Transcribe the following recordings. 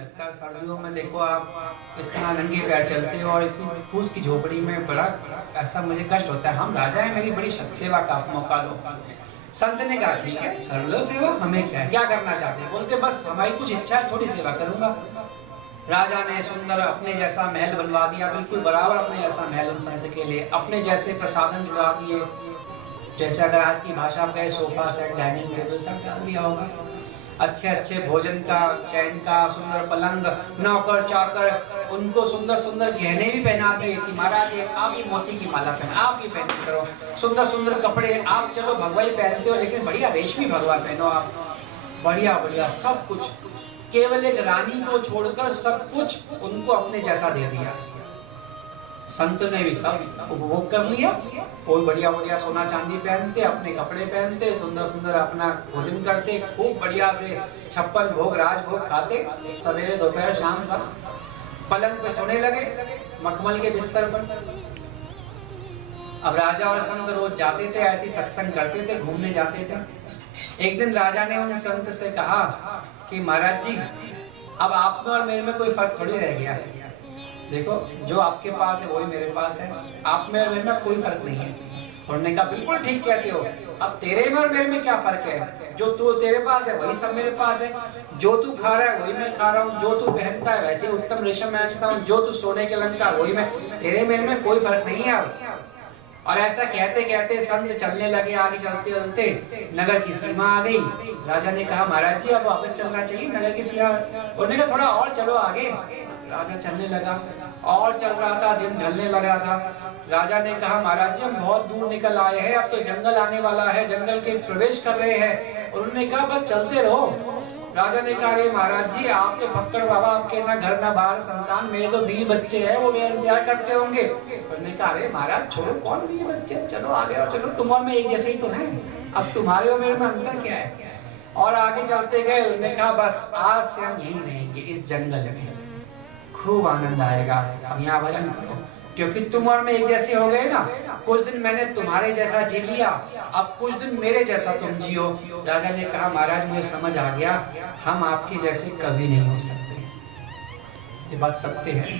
लगता है। सर्दियों में देखो आप इतना नंगे पैर चलते हो और इतनी फूस की झोपड़ी में, बड़ा ऐसा मुझे कष्ट होता है। हम राजा हैं, मेरी बड़ी सेवा का मौका दो। संत ने कहा ठीक है कर लो सेवा, हमें क्या है, क्या करना चाहते हैं? बोलते बस हमारी कुछ इच्छा है, थोड़ी सेवा करूंगा। राजा ने सुंदर अपने जैसा महल बनवा दिया, बिल्कुल बराबर अपने जैसा महल उन संत के लिए, अपने जैसे प्रसाधन जुड़ा दिए। जैसे अगर आज की भाषा में कहे सोफा सेट, डाइनिंग टेबल सब डाल दिया होगा। अच्छे अच्छे भोजन का, चैन का, सुंदर पलंग, नौकर चाकर, उनको सुंदर सुंदर गहने भी पहना दिए कि महाराज ये आप ही मोती की माला पहन, आप ही पहन करो। सुंदर सुंदर कपड़े, आप चलो भगवा ही पहनते हो लेकिन बढ़िया रेशमी भगवा पहनो आप, बढ़िया बढ़िया सब कुछ। केवल एक रानी को छोड़कर सब कुछ उनको अपने जैसा दे दिया। संत ने भी सब उपभोग कर लिया, और बढ़िया बढ़िया सोना चांदी पहनते, अपने कपड़े पहनते, सुंदर सुंदर अपना भोजन करते, खूब बढ़िया से 56 भोग राजभोग खाते, सवेरे दोपहर शाम सब पलंग पे सोने लगे, मखमल के बिस्तर पर। अब राजा और संत रोज जाते थे, ऐसी सत्संग करते थे, घूमने जाते थे। एक दिन राजा ने उन संत से कहा कि महाराज जी अब आप में और मेरे में कोई फर्क थोड़ी रह गया है। देखो जो आपके पास है वही मेरे पास है, आप में और मेरे में कोई फर्क नहीं है। उन्होंने कहा बिल्कुल ठीक कहते हो, अब तेरे में और मेरे में क्या फर्क है? जो तू तेरे पास है वही सब मेरे पास है, जो तू खा रहा है वही मैं खा रहा हूँ, जो तू पहनता है वैसे उत्तम रेशम पहनता हूँ, जो तू सोने के अलंकार वही मैं, तेरे मेरे में कोई फर्क नहीं है अब। और ऐसा कहते कहते संत चलने लगे, आगे चलते चलते नगर की सीमा आ गई। राजा ने कहा महाराज जी अब वापस चलना चाहिए नगर की सीमा। उन्होंने कहा थोड़ा और चलो आगे। राजा चलने लगा, और चल रहा था, दिन ढलने लगा था। राजा ने कहा महाराज जी हम बहुत दूर निकल आए हैं, अब तो जंगल आने वाला है, जंगल के प्रवेश कर रहे हैं। उन्होंने कहा बस चलते रहो। राजा ने कहा अरे महाराज जी आप तो फक्कड़ बाबा, आपके ना घर ना बाहर संतान, मेरे तो 20 बच्चे हैं, वो इंतजार करते होंगे। उन्होंने कहा अरे महाराज छोड़ो कौन 20 बच्चे, चलो आगे और चलो, तुम और मैं एक जैसे ही तो हैं, अब तुम्हारे और मेरे में अंतर क्या है? और आगे चलते गए। उन्होंने कहा बस आज से हम यहीं रहेंगे इस जंगल में, खूब आनंद आएगा, अब यहाँ भजन करो, क्योंकि तुम और मैं एक जैसे हो गए ना। कुछ दिन मैंने तुम्हारे जैसा जी लिया, अब कुछ दिन मेरे जैसा तुम जियो। राजा ने कहा महाराज मुझे समझ आ गया, हम आपके जैसे कभी नहीं हो सकते। ये बात सत्य है।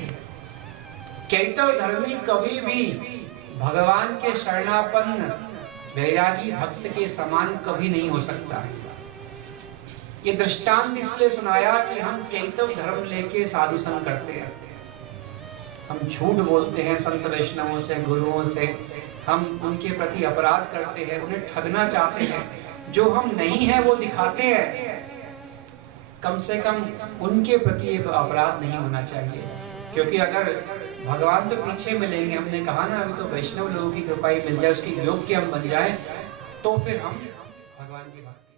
कैतव धर्मी कभी भी भगवान के शरणापन्न वैरागी भक्त के समान कभी नहीं हो सकता। ये दृष्टांत इसलिए सुनाया कि हम कैतव धर्म लेके साधु संग करते हैं, हम झूठ बोलते हैं संत वैष्णवों से, गुरुओं से, हम उनके प्रति अपराध करते हैं, उन्हें ठगना चाहते हैं, जो हम नहीं है वो दिखाते हैं। कम से कम उनके प्रति अपराध नहीं होना चाहिए, क्योंकि अगर भगवान तो पीछे मिलेंगे, हमने कहा ना अभी तो वैष्णव लोगों की कृपा ही मिल जाए, उसकी योग्य हम बन जाए, तो फिर हम भगवान की भक्ति